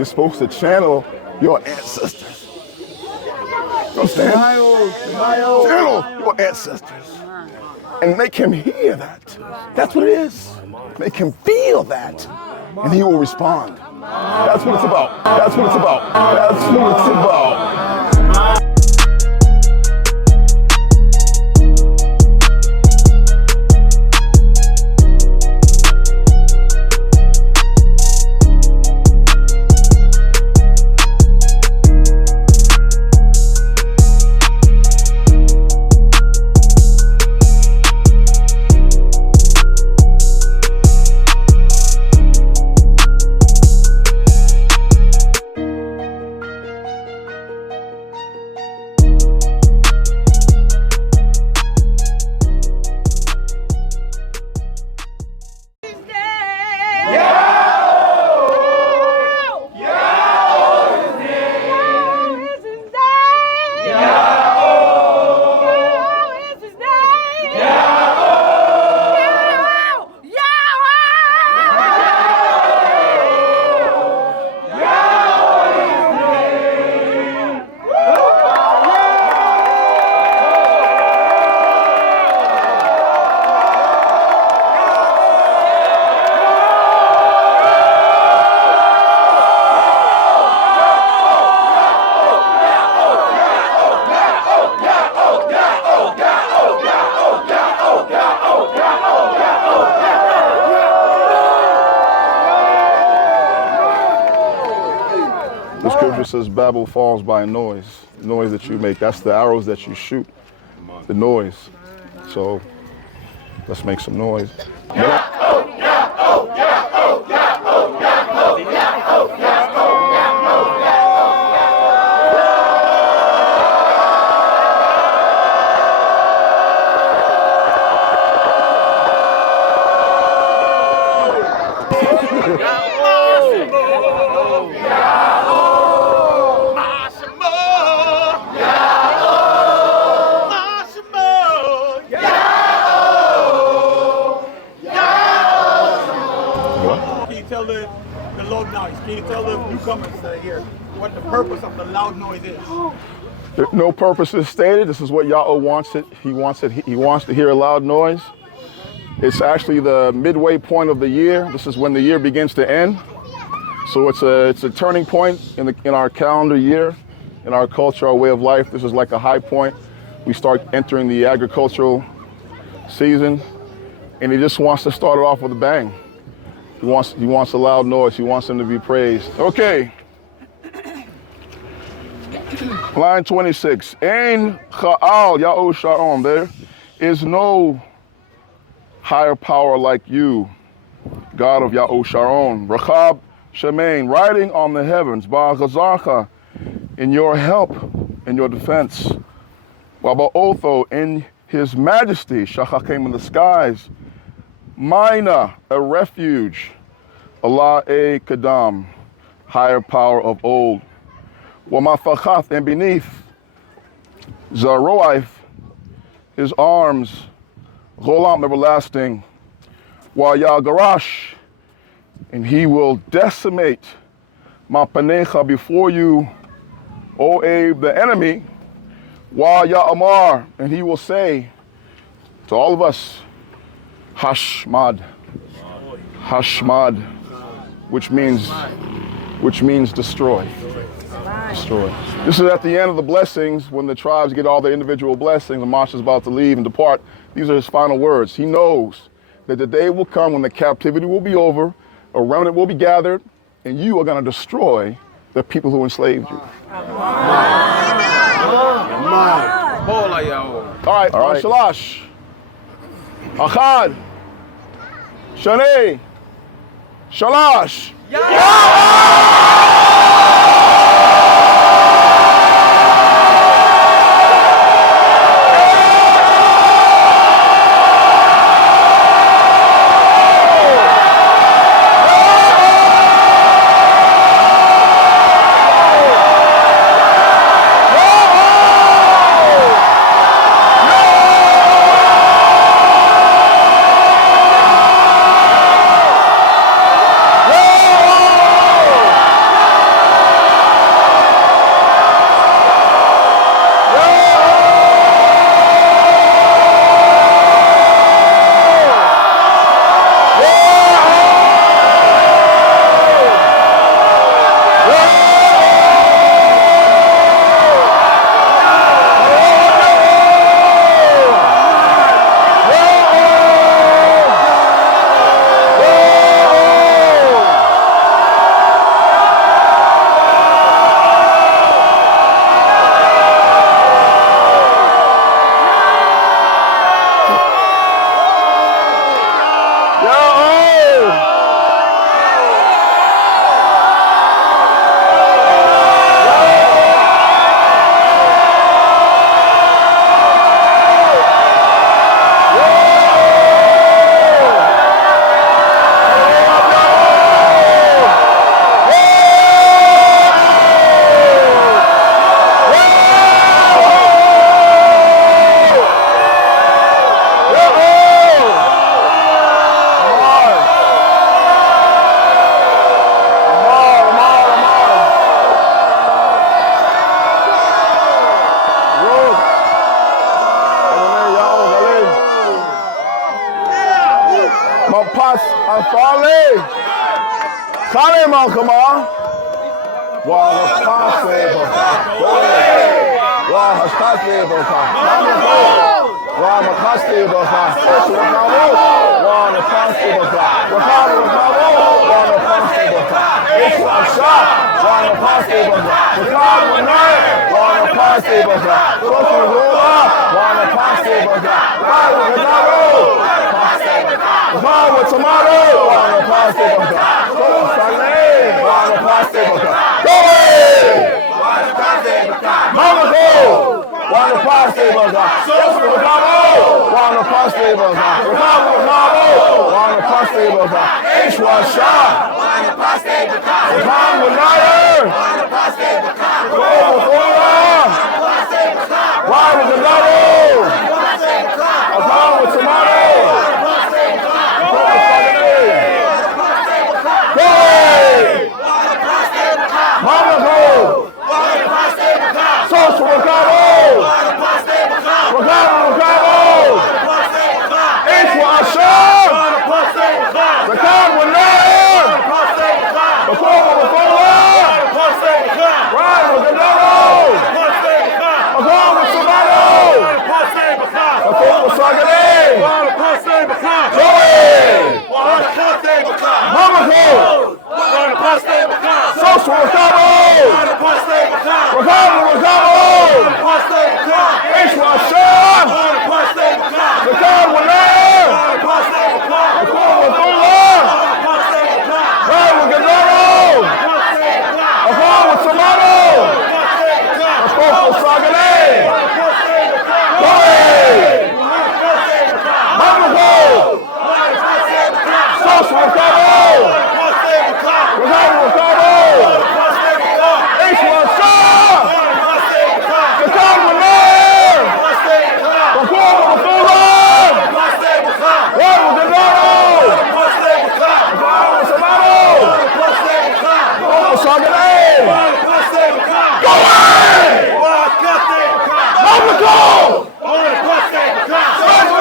You're supposed to channel your ancestors. You understand? Channel your ancestors. And make him hear that. That's what it is. Make him feel that. And he will respond. That's what it's about. That's what it's about. That's what it's about. The scripture says Babel falls by noise, the noise that you make. That's the arrows that you shoot, the noise. So let's make some noise. Can you tell the newcomers that are here what the purpose of the loud noise is? No purpose is stated. This is what Yaoh wants it. He wants it. He wants to hear a loud noise. It's actually the midway point of the year. This is when the year begins to end. So it's a turning point in our calendar year, in our culture, our way of life. This is like a high point. We start entering the agricultural season, and he just wants to start it off with a bang. He wants a loud noise. He wants them to be praised. Okay. Line 26. Ein cha'al Yaohsharal. There is no higher power like you, God of Yaohsharal. Rachab Shemain, riding on the heavens. Ba'achazacha, in your help, in your defense. Waba'otho, in his majesty. Shachakim, in the skies. Mina, a refuge. Allah kadam, higher power of old. Wamafachath, and beneath. Zaroif, his arms. Gholam, everlasting. Wa Yagarash, and he will decimate. Mapanecha, before you, O Abe, the enemy. Wa Ya'amar, and he will say to all of us, Hashmad, Hashmad, which means destroy. Destroy. This is at the end of the blessings, when the tribes get all their individual blessings, and Moshe is about to leave and depart. These are his final words. He knows that the day will come when the captivity will be over, a remnant will be gathered, and you are going to destroy the people who enslaved you. All right. Shalash. Achad. Shanei. Shalash. Kalema, come on. Wanapase baka. Wahashase baka. Wanapase baka. Wanapase baka. Wanapase baka. Ishwasha. Wanapase baka. Wanapase baka. Wanapase baka. With tomato, wanapase baka. Wanapase baka. Go away! Mama go! Wanapase baka. Wanapase baka. Wanapase baka. Ishwasha. Wanapase baka. Wanapase baka. Why with the lotto? With tomato. Mama go! Social Ricardo! Ricardo! Ishwasha! Ricardo will learn! Before! Right with the lotto! Along with tomato! Before the Saturday! Mama go! Social Ricardo! Ishwasha! Ricardo will learn! Right with the lotto! Along with tomato! Before the Saturday! Mama go! Social Ricardo! Ricardo! Ishwasha! Ricardo will learn! Before right with the lotto! Tomato! Saturday! Go away! Mama go! Ishwasha! Ricardo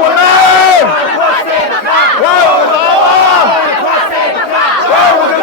will learn! Right with the lotto!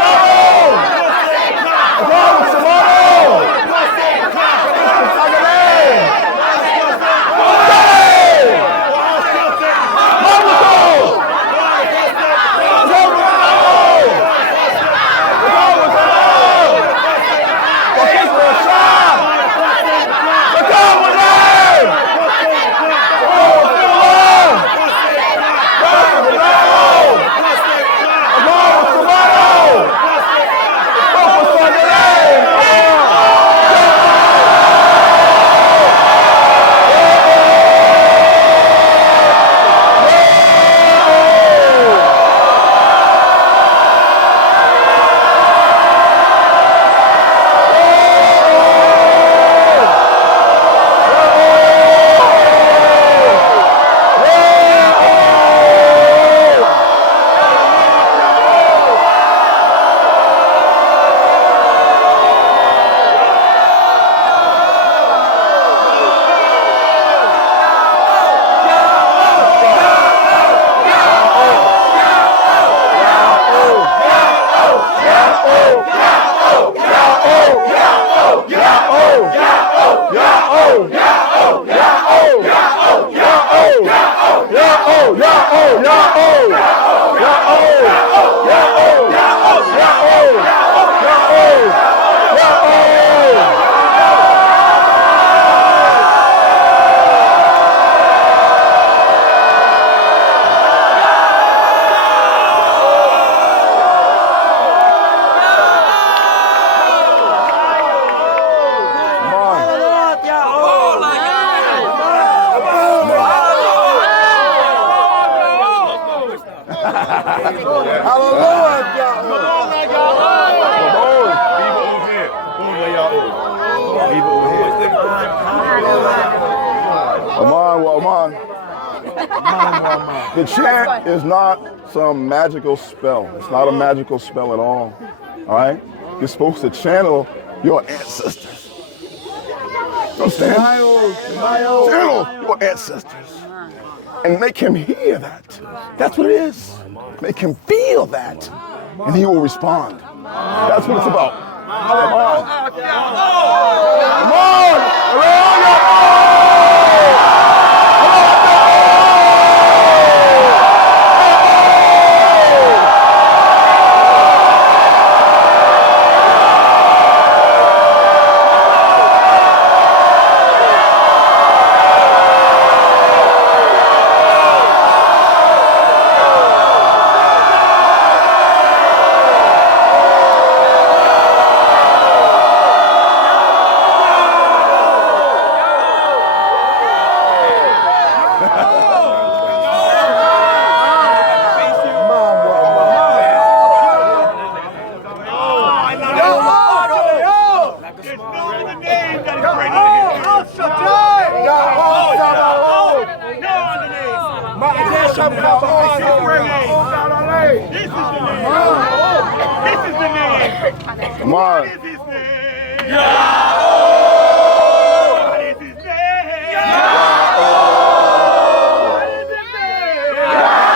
The chant is not some magical spell. It's not a magical spell at all. All right? You're supposed to channel your ancestors. Understand? Channel your ancestors. And make him hear that. That's what it is. Make him feel that. And he will respond. That's what it's about. Come on. Come on. Come on. What is his name? Yaoh! What is his name? Yaoh! What is his name? Yaoh!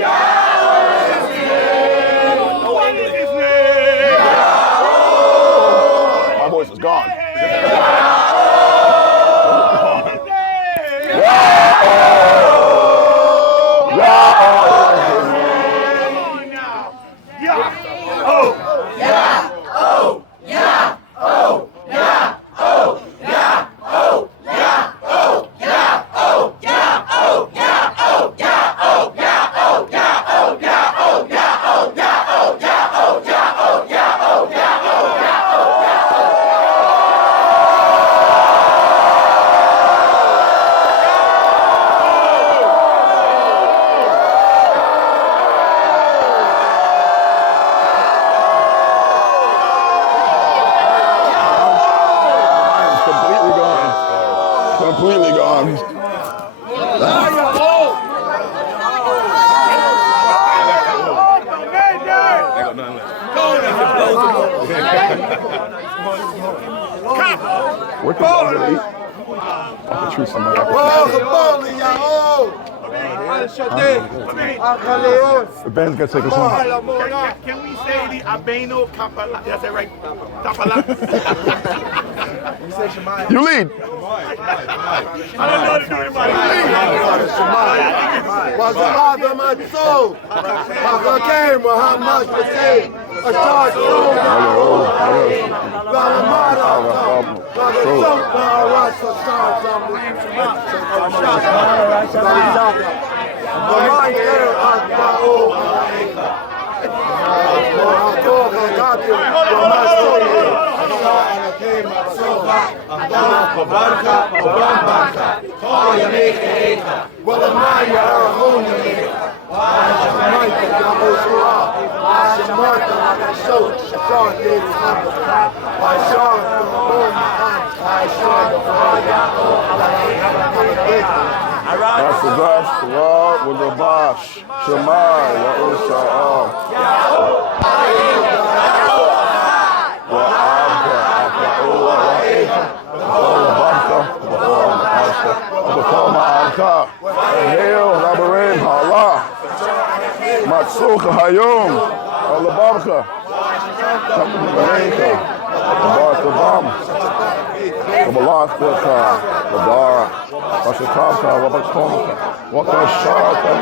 Yaoh is his name. What is his name? Yaoh! My voice is gone. Completely gone. What the hell did I eat? I can treat somebody. The band's got to take us home. Can we say the Abayonaym Kapala? Did I say right? Kapala? You lead. I don't know how to do That's the best. Lord with the bosh. Shema, Yaohsharal. Hail, Abayonaym, Allah. Matsuka Hayom. Alababka. Takumaneka. Tabarakabam. Tabalaka. Tabara. Bashakaka. Wabakomka. Wakashaka.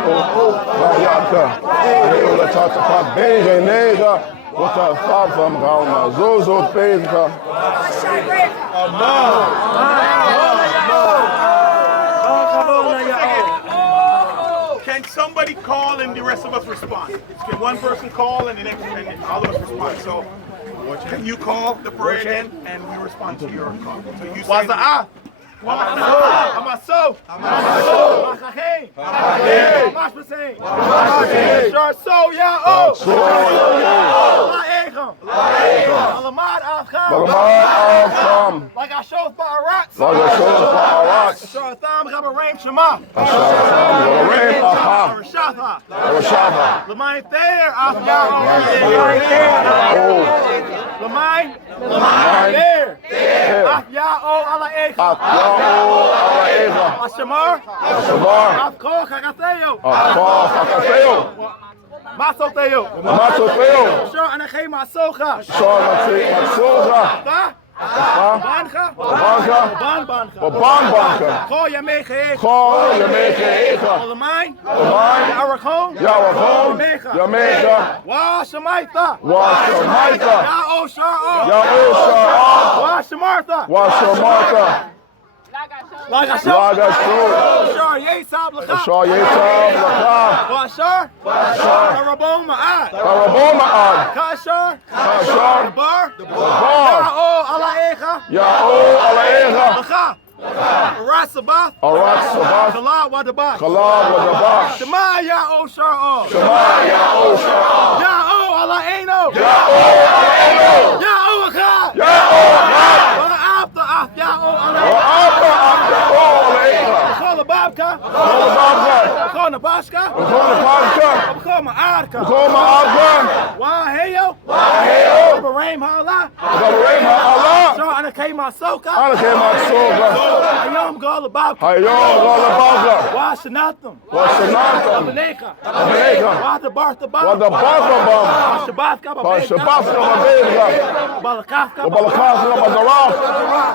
Vayaka. Hail, Latata. Benga Nega. Wata Fafam Galma. Zozo Pezka. Can somebody call and the rest of us respond? Can one person call and the next and all of us respond? So can you call the prayer then and we respond to your call? So you say Amaso. Amachachein. Amashmasein. Sharso Yaoh. Alamad Avcham. Like I showed Ba'aratz. Sharatham Abayonaym Shema. Abayonaym Aha. Rashatha. L'mayim Thayer Af Yaoh. L'mayim Thayer. Af Yaoh ala ega. Af Yaoh ala ega. Ashamar. Ashamar. Af Kol Hakateo. Af Kol Hakateo. Masoteo. Masoteo. Shor Anaghe Masoga. Shor Anaghe Masoga. Bancha. Bancha. Banbancha. Banbancha. Kol Yamei Geega. Kol Yamei Geega. Olamai. Olamai. Yarakon. Yarakon. Yamega. Washamaita. Washamaita. Yaohsharal. Yaohsharal. Washamartha. Washamartha. Lagashor. Lagashor. Yesab Lacha. Ashar Yetab Lacha. Washar. Karabon Ma'ad. Karabon Ma'ad. Kashar. Kashar. Bar. Bar. Yaoh ala ega. Yaoh ala ega. Lacha. Arasabath. Arasabath. Kala Wadabath. Kala Wadabath. Shema Yaohsharal. Shema Yaohsharal. Yaoh ala Eno. Yaoh ala Eno. Yaoh Echad. Yaoh Echad. Wa'afta af Yaoh ala ega. Wa'afta af Yaoh ala ega. B'chol Babka. B'chol Babka. B'chol Nabashka. B'chol Nabashka. B'chol Ma'arka. B'chol Ma'arka. Wa'heyo. Wa'heyo. Abayonaym ha'ala. Abayonaym ha'ala. Shor Anaghe Masoga. Anaghe Masoga. Hayom Gol Babka. Hayom Gol Babka. Washanatham. Washanatham. Abayonaym. Abayonaym. Wadabartha Bam. Wadabartha Bam. Washabathka Babka. Washabathka Babka. Balakafka. Wabalakafka Badaraf.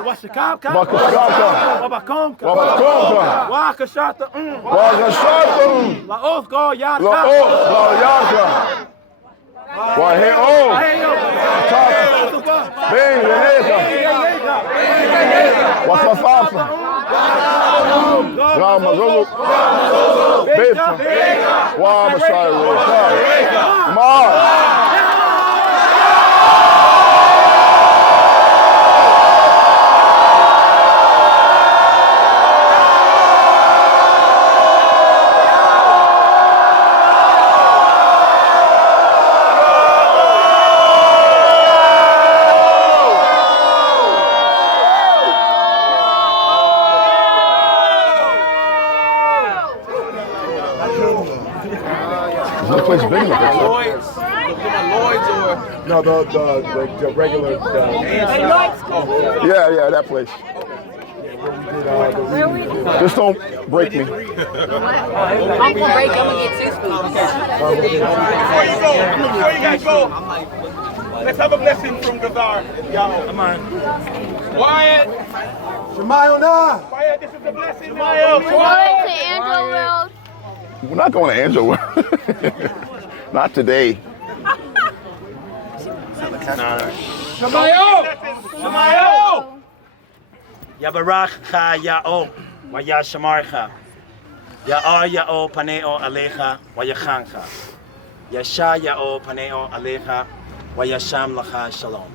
Washakabka. Wakashaka. Wabakomka. Wabakomka. Wakashata. Wakashata. Laoth Gol Yarka. Laoth Gol Yarka. Waheo. Bem, Reneka. Wasafafa. Ramazozo. Beta. Wabashai Reka. Ma. This place is big enough. Lloyd's. Lloyd's or No, the regular. Yeah, that place. Just don't break me. I'm gonna break. I'm gonna get 6 spoons. Before you guys go, let's have a blessing from Gazar. Yaoh. Come on. Wyatt. Shemayona. Wyatt, this is the blessing. Going to Angel World. We're not going to Angel World. Not today. Shemayo. Shemayo. Yabarachcha Yaoh, Vayashamarcha. Yaoh paneo alecha, Vayachancha. Yasha Yaoh paneo alecha, Vayasham lacha shalom.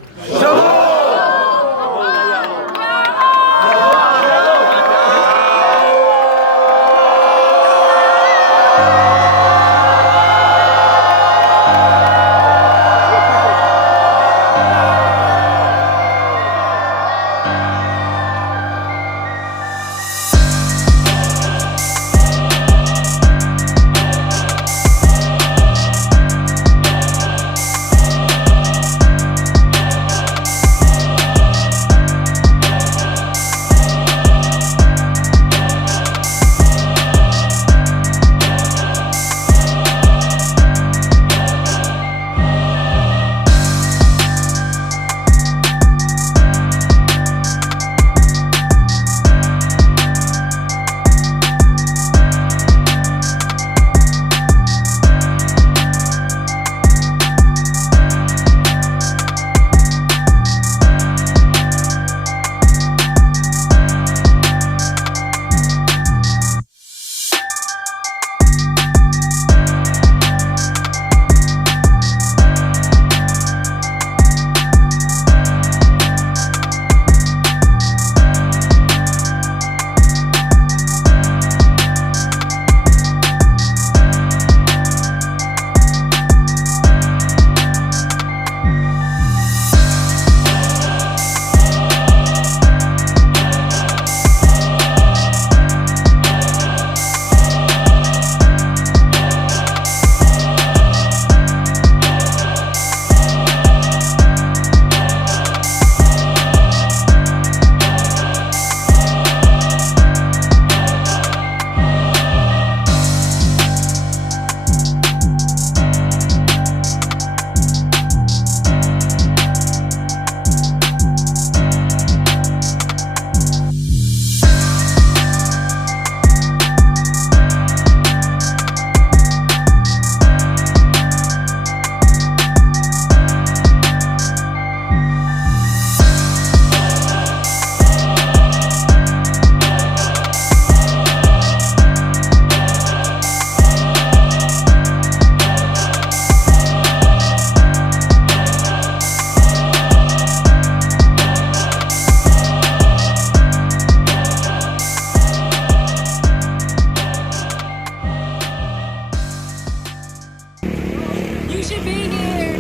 should be here.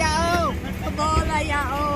Yaoh. Yaoh.